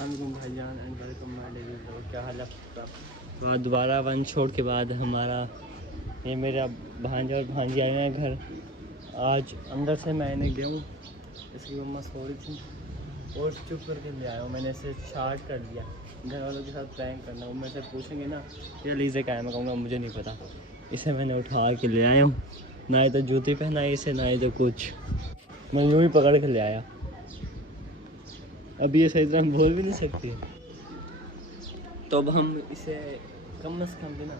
अस्सलाम भाईजान and welcome my daily vlog. क्या हाल है आपका? बाद दोबारा वन शॉट के बाद हमारा ये मेरा भांजा और भांजी आए हैं घर। आज अंदर से मैंने गया हूँ, इसकी मम्मा सो रही थी और चुप करके ले आया हूँ। मैंने इसे स्टार्ट कर दिया घर वालों के साथ प्रैंक करना। वो मेरे से पूछेंगे ना कि लीज़े का है, मैं कहूँगा मुझे नहीं पता। इसे मैंने उठा के ले आया हूँ, ना ही तो जूती पहनाई इसे, ना ही तो कुछ, मैं यूँ ही पकड़ के ले आया। अब ये सही तरह बोल भी नहीं सकती, तो अब हम इसे कम से कम भी ना,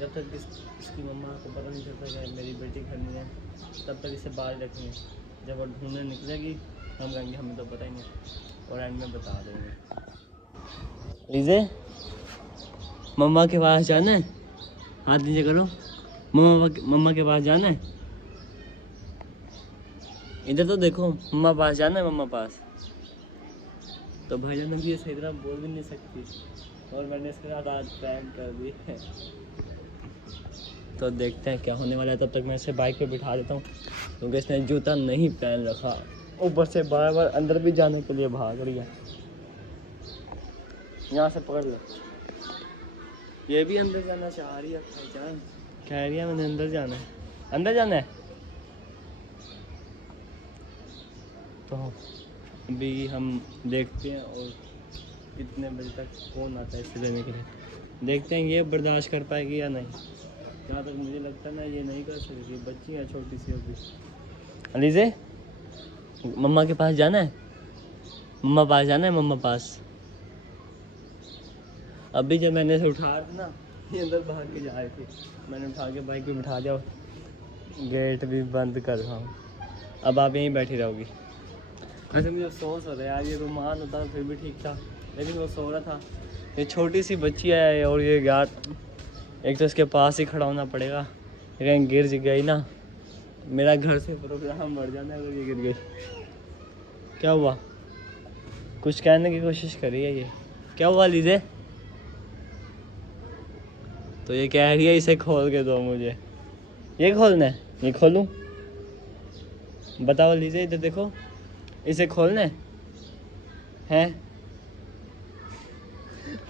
जब तक इसकी मम्मा को पता नहीं चलता कि मेरी बेटी घर नहीं है, तब तक इसे बाहर रखेंगे। जब वो ढूंढने निकलेगी हम कहेंगे हमें तो पता ही नहीं, और एंड में बता देंगे। लीजे मम्मा के पास जाना है, हाथ नीचे करो। मम्मा के पास जाना है, इधर तो देखो, मम्मा पास जाना है, मम्मा पास। तो भाईजान भी ये सही तरह बोल भी नहीं सकती और मैंने इसके साथ आज प्रैंक कर दी है। तो देखते हैं क्या होने वाला है। तब तक मैं इसे बाइक पे बिठा देता हूँ क्योंकि इसने जूता नहीं पहन रखा, ऊपर से बार बार अंदर भी जाने के लिए भाग रही है। यहाँ से पकड़ लो, ये भी अंदर जाना चाह रही है भाईजान, कह रही है मैंने अंदर जाना है, अंदर जाना है। तो अभी हम देखते हैं और कितने बजे तक कौन आता है इसे लेने के लिए, देखते हैं ये बर्दाश्त कर पाएगी या नहीं। जहाँ तक मुझे लगता है ना, ये नहीं कर सकती, बच्ची है छोटी सी अभी। अलीज़े मम्मा के पास जाना है, मम्मा पास जाना है, मम्मा पास। अभी जब मैंने इसे उठा रहा था ना, ये अंदर भाग के जा रही थी, मैंने उठा के बाइक पे बिठा दिया, गेट भी बंद कर रहा हूँ। अब आप यहीं बैठी रहोगी। वैसे मुझे अफसोस हो रहा है यार, ये रुमान होता फिर भी ठीक था, लेकिन वो सो रहा था। ये छोटी सी बच्ची है और ये यार एक तो इसके पास ही खड़ा होना पड़ेगा, कहीं गिर गई ना, मेरा घर से प्रोग्राम बढ़ जाना अगर ये गिर गई। क्या हुआ? कुछ कहने की कोशिश करी है ये, क्या हुआ लीजे? तो ये कह रही है इसे खोल के दो मुझे, ये खोलना है, ये खोलूं? बताओ लीजे, इधर देखो, इसे खोलना है?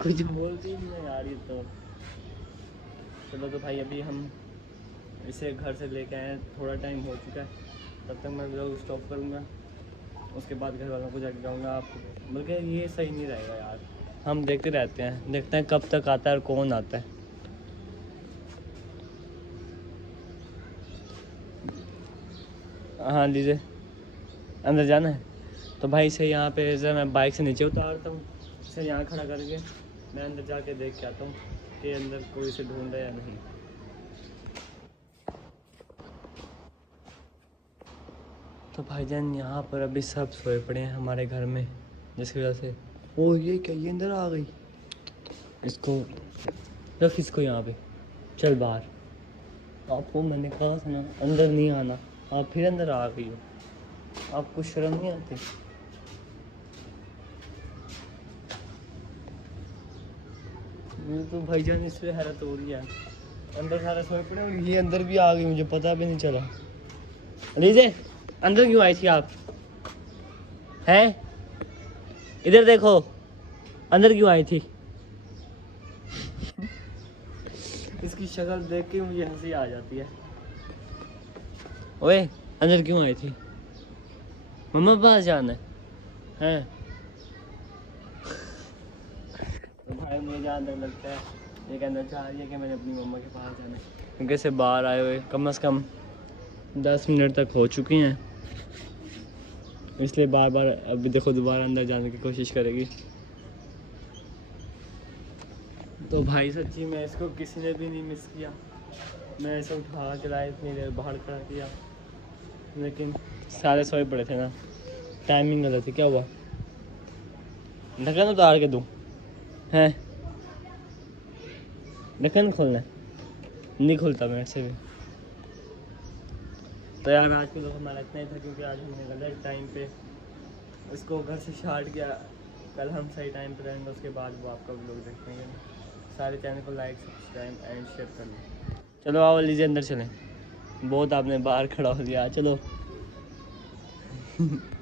कुछ बोलती नहीं यार ये तो। चलो तो भाई अभी हम इसे घर से लेके आए, थोड़ा टाइम हो चुका है, तब तक मैं व्लॉग स्टॉप करूँगा, उसके बाद घर वालों को जाके जाऊँगा। आप बल्कि ये सही नहीं रहेगा यार, हम देखते रहते हैं, देखते हैं कब तक आता है और कौन आता है। हाँ लीजिए, अंदर जाना है तो भाई इसे यहाँ पे जरा मैं बाइक से नीचे उतारता हूँ, इसे यहाँ खड़ा करके मैं अंदर जाके देख के आता हूँ कि अंदर कोई इसे ढूंढ रहा है या नहीं। तो भाईजान यहाँ पर अभी सब सोए पड़े हैं हमारे घर में, जिसकी वजह से ओ ये क्या, ये अंदर आ गई। इसको रख, इसको यहाँ पे, चल बाहर। आपको मैंने कहा था ना अंदर नहीं आना, आप फिर अंदर आ गई हो, आपको शर्म नहीं आती? मुझे तो भाईजान इस पे हैरत हो रही है, अंदर सारे सोए पड़े और ये अंदर भी आ गई, मुझे पता भी नहीं चला। लीजिए अंदर क्यों आई थी आप? हैं इधर देखो, अंदर क्यों आई थी? इसकी शक्ल देख के मुझे हंसी आ जाती है। ओए अंदर क्यों आई थी? मम्मा पास जाना है? तो भाई मुझे जहाँ तक लगता है ये कहना चाह रही है कि मैंने अपनी मम्मा के पास जाना है, क्योंकि इसे बाहर आए हुए कम से कम 10 मिनट तक हो चुकी हैं, इसलिए बार बार अभी देखो दोबारा अंदर जाने की कोशिश करेगी। तो भाई सच्ची में इसको किसी ने भी नहीं मिस किया, मैं इसे उठा के लाया, इतनी देर बाहर खड़ा किया, लेकिन सारे सोए पड़े थे ना, टाइमिंग गलत थी। क्या हुआ? ढक्कन उतार के दूँ हैं? ढक्कन खोलना नहीं खुलता मेरे से भी। तो यार आज के लोग हमारा इतना ही था, क्योंकि आज हमने गलत टाइम पे इसको घर से स्टार्ट किया। कल हम सही टाइम पे रहेंगे, उसके बाद वो आपका व्लॉग देखेंगे। सारे चैनल को लाइक, सब्सक्राइब एंड शेयर कर लो। चलो आओ लीजिए अंदर चलें, बहुत आपने बाहर खड़ा हो दिया, चलो।